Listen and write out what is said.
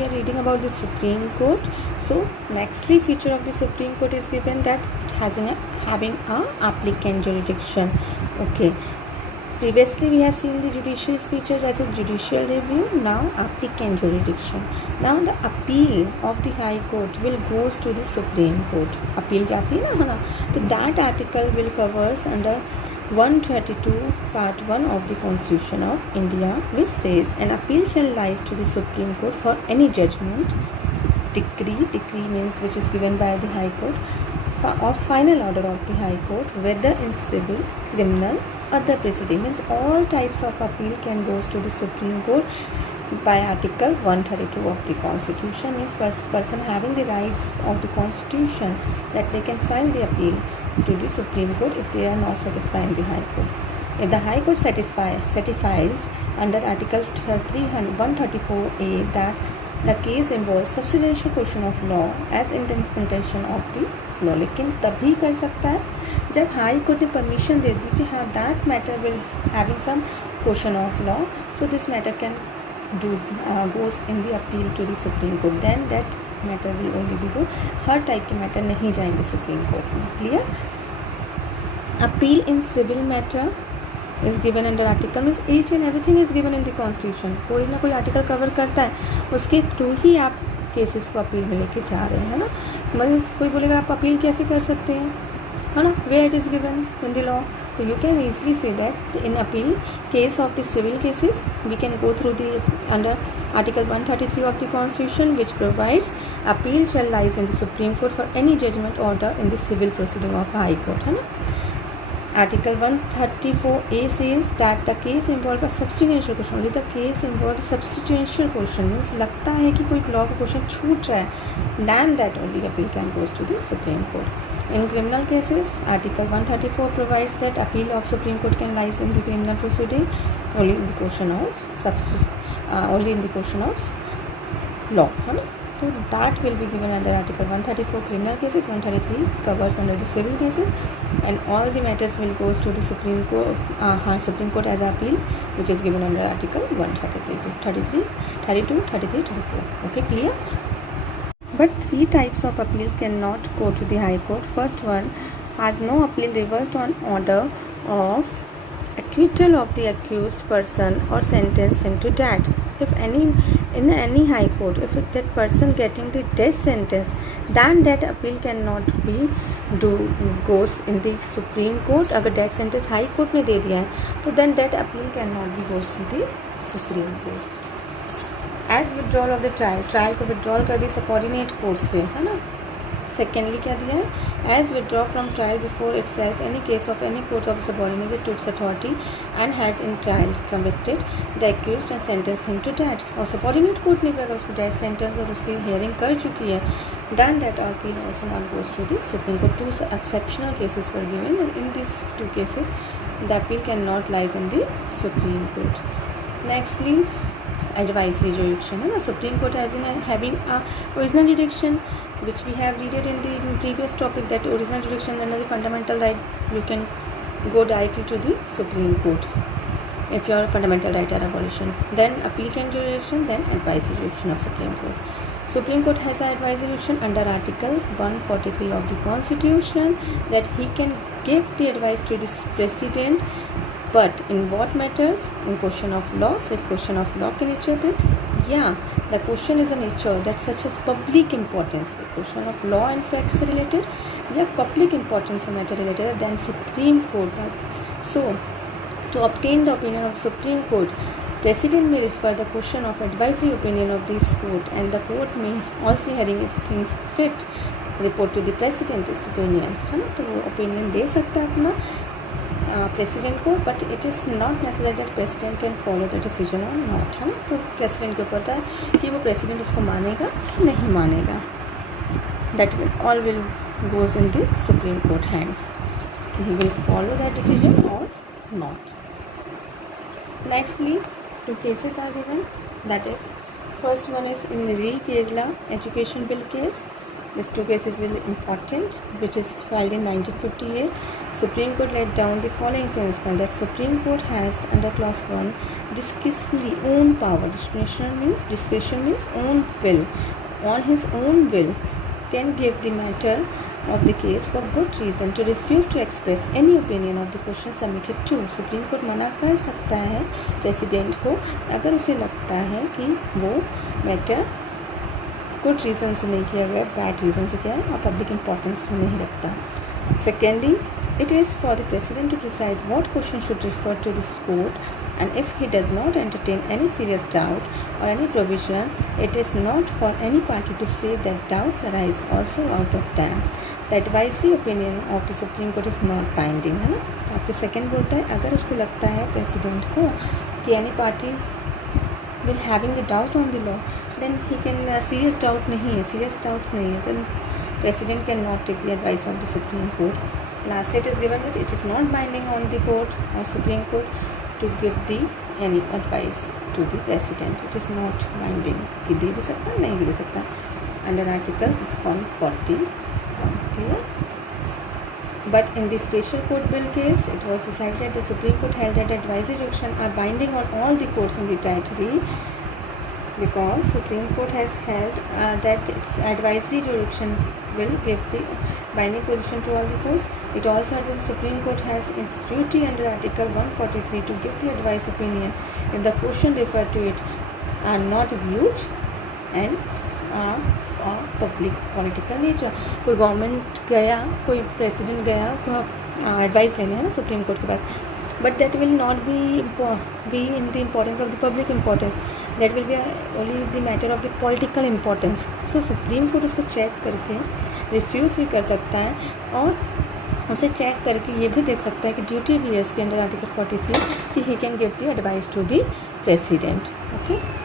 we are reading about the Supreme Court. So nextly feature of the Supreme Court is given that it has having a applicant jurisdiction. Okay, previously we have seen the judicial feature as a judicial review, now applicant jurisdiction. Now the appeal of the High Court will goes to the Supreme Court. Appeal जाती है ना, तो that article will covers under 132 part 1 of the Constitution of India, which says an appeal shall rise to the Supreme Court for any judgment, decree means which is given by the High Court, or final order of the High Court, whether in civil, criminal, other proceeding, means all types of appeal can goes to the Supreme Court by Article 132 of the Constitution, means person having the rights of the Constitution that they can file the appeal to the Supreme Court if they are not satisfying the High Court. If the High Court certifies under Article 134A that the case involves substantial question of law as interpretation of the law, लेकिन तभी कर सकता है जब High Court ने permission दे दी कि हाँ that matter will having some question of law, so this matter can do goes in the appeal to the supreme Court, then that matter will only be go. हर type के matter नहीं जाएंगे Supreme Court में. Clear. Appeal in civil matter is given under article, means each and everything is given in the constitution. कोई ना कोई article cover करता है, उसके थ्रू ही आप केसेस को अपील में लेके जा रहे हैं ना. मतलब कोई बोलेगा आप अपील कैसे कर सकते हैं, है ना, where it is given in the law. So you can easily say that in appeal case of the civil cases we can go through the under Article 133 of the Constitution, which provides appeal shall rise in the Supreme Court for any judgment order in the civil proceeding of High Court, है ना. Article 134A says that the case involve a substantial question. Only the case involve substantial question, means लगता है कि कोई law का question छूट रहा है, then that only appeal can goes to the Supreme Court. In criminal cases, Article 134 provides that appeal of Supreme Court can rise in the criminal proceeding only in the question of law, है ना. So that will be given under Article 134 criminal cases, 133 covers under the civil cases, and all the matters will goes to the Supreme Court as appeal, which is given under Article 133, 33, 32, 33, 34. Okay, clear? But three types of appeals cannot go to the High Court. First one, has no appeal reversed on order of acquittal of the accused person or sentence him to death. If in any High Court, if that person getting the death sentence, then that appeal cannot be goes in the Supreme Court. अगर death sentence High Court ने दे दिया है तो then that appeal cannot be goes to the Supreme Court. As withdrawal of the trial को withdrawal कर दी subordinate court से, है ना. सेकेंडली क्या दिया है, as withdraw from trial before itself any case of any court of subordinated to its authority and has in trial convicted the accused and sentenced him to death. और subordinate court ने भी अगर उसको death sentence और उसकी hearing कर चुकी है, then that appeal also not goes to the Supreme Court. Two exceptional cases were given. In these two cases, the appeal cannot lie in the Supreme Court. Nextly, advisory jurisdiction, है ना. Supreme Court has in having a original jurisdiction, which we have read it in the previous topic, that original jurisdiction under the fundamental right, you can go directly to the Supreme Court if your fundamental right are abolition. Then applicant jurisdiction, then advisory jurisdiction of Supreme Court. Supreme Court has an advisory jurisdiction under Article 143 of the Constitution, that he can give the advice to the President, but in what matters? In question of law. सिर्फ question of law के nature पे, yeah, the question is a nature that such as public importance, question of law and facts related, या public importance से matter related, then Supreme Court. So to obtain the opinion of Supreme Court, President may refer the question of advisory opinion of this court, and the court may also hearing things fit report to the President its opinion, है ना. तो वो opinion दे सकता है अपना president को, but it is not necessary that president can follow the decision or not, है ना. तो प्रेसिडेंट को पता है कि वो प्रेसिडेंट उसको मानेगा नहीं मानेगा. That will all will goes in the supreme court hands, he will follow that decision or not. Nextly two cases are given, that is first one is in re Kerala education bill case, These two cases will be important, which is filed in 1958. Supreme Court laid down the following principle that Supreme Court has under clause 1 discretionary own power. Discretion means own will. On his own will can give the matter of the case for good reason to refuse to express any opinion of the question submitted to. Supreme court मना कर सकता है president को अगर उसे लगता है कि वो मैटर गुड रीज़न से नहीं किया गया, बैड रीज़न से किया है और पब्लिक इम्पोर्टेंस नहीं रखता. Secondly, it is for the president to decide what question should refer to this court, and if he does not entertain any serious doubt or any provision, it is not for any party to say that doubts arise also out of them. The advisory opinion of the Supreme Court is not binding, है ना. तो आपके second बोलता है अगर उसको लगता है प्रेसिडेंट को कि any parties will having the doubt on the law, then he can serious doubts नहीं है, then president cannot take the advice of the Supreme Court. Lastly, it is given that it is not binding on the court or Supreme Court to give the any advice to the president. It is not binding कि दे भी सकता नहीं भी दे सकता under Article 141. Clear? But in the Special Court Bill case, it was decided that the Supreme Court held that advisory jurisdiction are binding on all the courts in the territory, because Supreme Court has held that its advisory jurisdiction will give the binding position to all the courts. It also held that the Supreme Court has its duty under Article 143 to give the advice opinion if the question referred to it are not huge and public political nature. कोई government गया, कोई president गया advice लेने, है ना, supreme court के पास, but that will not be in the importance of the public importance, that will be only the matter of the political importance. So supreme court उसको चेक करके रिफ्यूज़ भी कर सकता है और उसे चेक करके ये भी देख सकता है कि ड्यूटी भी है उसके अंडर आर्टिकल 43 कि he can give the advice to the president. Okay.